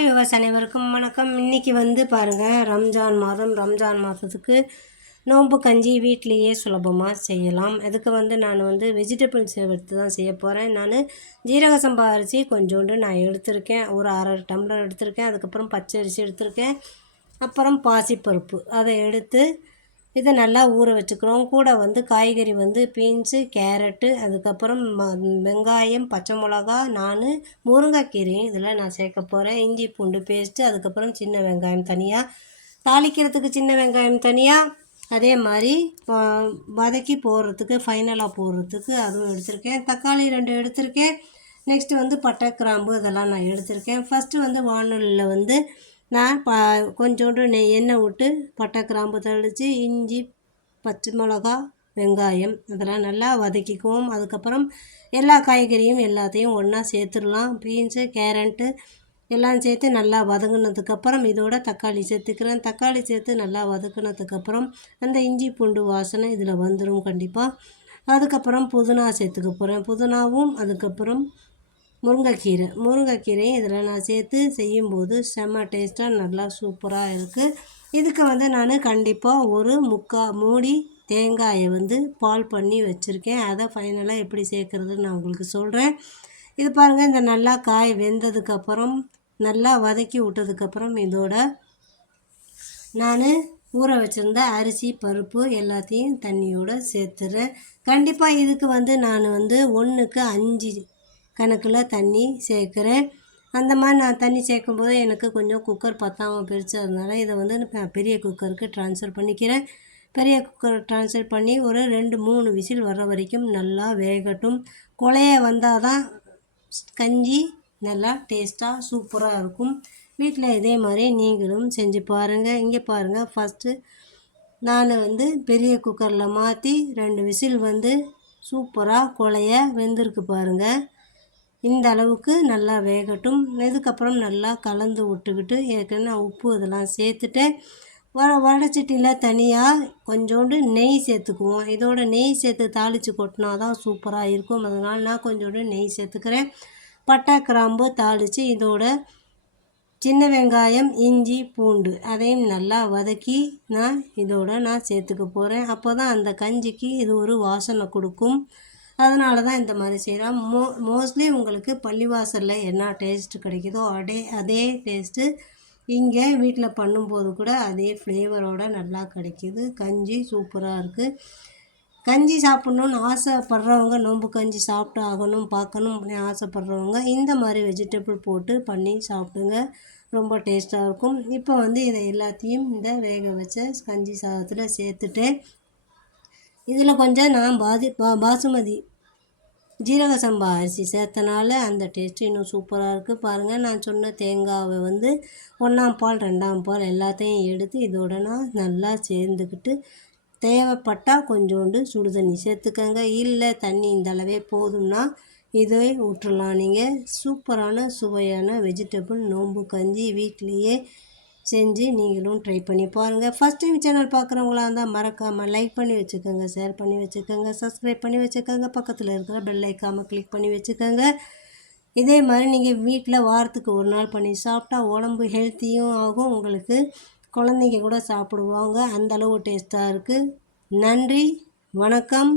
Hi விவசாய அனைவருக்கும் வணக்கம். இன்றைக்கி வந்து பாருங்கள் ரம்ஜான் மாதம். ரம்ஜான் மாதத்துக்கு நோன்பு கஞ்சி வீட்லேயே சுலபமாக செய்யலாம். அதுக்கு வந்து நான் வந்து வெஜிடபிள்ஸ் எடுத்து தான் செய்ய போகிறேன் நான் ஜீரக சம்பா அரிசி கொஞ்சோண்டு நான் எடுத்திருக்கேன். ஒரு அரை டம்ளர் எடுத்திருக்கேன். அதுக்கப்புறம் பச்சை அரிசி எடுத்திருக்கேன். அப்புறம் பாசிப்பருப்பு. அதை எடுத்து இதை நல்லா ஊற வச்சுக்கிறோம். கூட வந்து காய்கறி வந்து பீன்ஸு கேரட்டு அதுக்கப்புறம் ம வெங்காயம் பச்சை மிளகா நான் முருங்கைக்கீரையும் இதில் நான் சேர்க்க போகிறேன் இஞ்சி பூண்டு பேஸ்ட்டு அதுக்கப்புறம் சின்ன வெங்காயம் தனியாக தாளிக்கிறதுக்கு சின்ன வெங்காயம் தனியாக அதே மாதிரி வதக்கி போடுறதுக்கு ஃபைனலாக போடுறதுக்கு அதுவும் எடுத்திருக்கேன். தக்காளி ரெண்டு எடுத்திருக்கேன். நெக்ஸ்ட்டு வந்து பட்டை கிராம்பு இதெல்லாம் நான் எடுத்திருக்கேன். ஃபஸ்ட்டு வந்து வானொலியில் வந்து நான் ப கொஞ்சோண்டு நெய் எண்ணெய் விட்டு பட்டை கிராம்பு தெளித்து இஞ்சி பச்சை மிளகா வெங்காயம் அதெல்லாம் நல்லா வதக்கிக்குவோம். அதுக்கப்புறம் எல்லா காய்கறியும் எல்லாத்தையும் ஒன்றா சேர்த்துடலாம். பீன்ஸு கேரட்டு எல்லாம் சேர்த்து நல்லா வதங்கினதுக்கப்புறம் இதோட தக்காளி சேர்த்துக்கிறேன். தக்காளி சேர்த்து நல்லா வதக்கினதுக்கப்புறம் அந்த இஞ்சி பூண்டு வாசனை இதில் வந்துடும் கண்டிப்பாக அதுக்கப்புறம் புதினா சேர்த்துக்க போகிறேன் புதினாவும் அதுக்கப்புறம் முருங்கைக்கீரை முருங்கைக்கீரையும் இதில் நான் சேர்த்து செய்யும்போது செம்ம டேஸ்ட்டாக நல்லா சூப்பராக இருக்குது இதுக்கு வந்து நான் கண்டிப்பாக ஒரு முக்கால் மூடி தேங்காயை வந்து பால் பண்ணி வச்சுருக்கேன். அதை ஃபைனலாக எப்படி சேர்க்குறதுன்னு நான் உங்களுக்கு சொல்கிறேன் இது பாருங்கள் இந்த நல்லா காய் வெந்ததுக்கப்புறம் நல்லா வதக்கி விட்டதுக்கப்புறம் இதோட நான் ஊற வச்சுருந்த அரிசி பருப்பு எல்லாத்தையும் தண்ணியோடு சேர்த்துறேன். கண்டிப்பாக இதுக்கு வந்து நான் வந்து ஒன்றுக்கு அஞ்சு கணக்கில் தண்ணி சேர்க்குறேன். அந்த மாதிரி நான் தண்ணி சேர்க்கும்போது எனக்கு கொஞ்சம் குக்கர் பத்தாமல் பிரித்ததுனால இதை வந்து நான் பெரிய குக்கருக்கு ட்ரான்ஸ்ஃபர் பண்ணிக்கிறேன். பெரிய குக்கர் ட்ரான்ஸ்ஃபர் பண்ணி ஒரு ரெண்டு மூணு விசில் வர்ற வரைக்கும் நல்லா வேகட்டும். குழைய வந்தால் தான் கஞ்சி நல்லா டேஸ்ட்டாக சூப்பராக இருக்கும். வீட்டில் இதே மாதிரி நீங்களும் செஞ்சு பாருங்கள் இங்கே பாருங்கள் ஃபஸ்ட்டு நான் வந்து பெரிய குக்கரில் மாற்றி ரெண்டு விசில் வந்து சூப்பராக குழைய வெந்திருக்கு பாருங்கள் இந்த அளவுக்கு நல்லா வேகட்டும். இதுக்கப்புறம் நல்லா கலந்து விட்டுக்கிட்டு ஏற்கனவே உப்பு இதெல்லாம் சேர்த்துட்டு வ வடச்சட்டியில் தனியாக கொஞ்சோண்டு நெய் சேர்த்துக்குவோம். இதோட நெய் சேர்த்து தாளித்து கொட்டினா தான் சூப்பராக இருக்கும். அதனால் நான் கொஞ்சோண்டு நெய் சேர்த்துக்கிறேன். பட்டை கிராம்பு தாளித்து இதோட சின்ன வெங்காயம் இஞ்சி பூண்டு அதையும் நல்லா வதக்கி நான் இதோட நான் சேர்த்துக்க போகிறேன் அப்போ தான் அந்த கஞ்சிக்கு இது ஒரு வாசனை கொடுக்கும். அதனால தான் இந்த மாதிரி செய்கிறோம் மோ மோஸ்ட்லி உங்களுக்கு பள்ளிவாசலில் என்ன டேஸ்ட்டு கிடைக்குதோ அதே அதே டேஸ்ட்டு இங்கே வீட்டில் பண்ணும்போது கூட அதே ஃப்ளேவரோடு நல்லா கிடைக்கிது. கஞ்சி சூப்பராக இருக்குது கஞ்சி சாப்பிட்ணுன்னு ஆசைப்படுறவங்க நோம்பு கஞ்சி சாப்பிட்டு ஆகணும் பார்க்கணும் அப்படின்னு ஆசைப்படுறவங்க இந்த மாதிரி வெஜிடபிள் போட்டு பண்ணி சாப்பிடுங்க. ரொம்ப டேஸ்ட்டாக இருக்கும். இப்போ வந்து இதை எல்லாத்தையும் இந்த வேக வச்ச கஞ்சி சாதத்தில் சேர்த்துட்டு இதில் கொஞ்சம் நான் பாதி பா பாசுமதி ஜீரக சம்பா அரிசி சேர்த்தனால அந்த டேஸ்ட்டு இன்னும் சூப்பராக இருக்குது பாருங்கள் நான் சொன்ன தேங்காவை வந்து ஒன்றாம் பால் ரெண்டாம் பால் எல்லாத்தையும் எடுத்து இதோட நான் நல்லா சேர்ந்துக்கிட்டு தேவைப்பட்டால் கொஞ்சோண்டு சுடு தண்ணி சேர்த்துக்கங்க. இல்லை தண்ணி இந்த அளவே போதும்னா இதை விட்டுறலாம் நீங்கள் சூப்பரான சுவையான வெஜிடபிள் நோம்பு கஞ்சி வீட்லேயே செஞ்சு நீங்களும் ட்ரை பண்ணி பாருங்கள் ஃபஸ்ட் டைம் சேனல் பார்க்குறவங்களா இருந்தால் மறக்காமல் லைக் பண்ணி வச்சுக்கோங்க ஷேர் பண்ணி வச்சுக்கோங்க சப்ஸ்கிரைப் பண்ணி வச்சுக்கோங்க பக்கத்தில் இருக்கிற பெல் ஐக்காமல் கிளிக் பண்ணி வச்சுக்கோங்க. இதே மாதிரி நீங்கள் வீட்டில் வாரத்துக்கு ஒரு நாள் பண்ணி சாப்பிட்டா உடம்பு ஹெல்த்தியும் ஆகும். உங்களுக்கு குழந்தைங்க கூட சாப்பிடுவாங்க. அந்தளவு டேஸ்ட்டாக இருக்குது நன்றி வணக்கம்.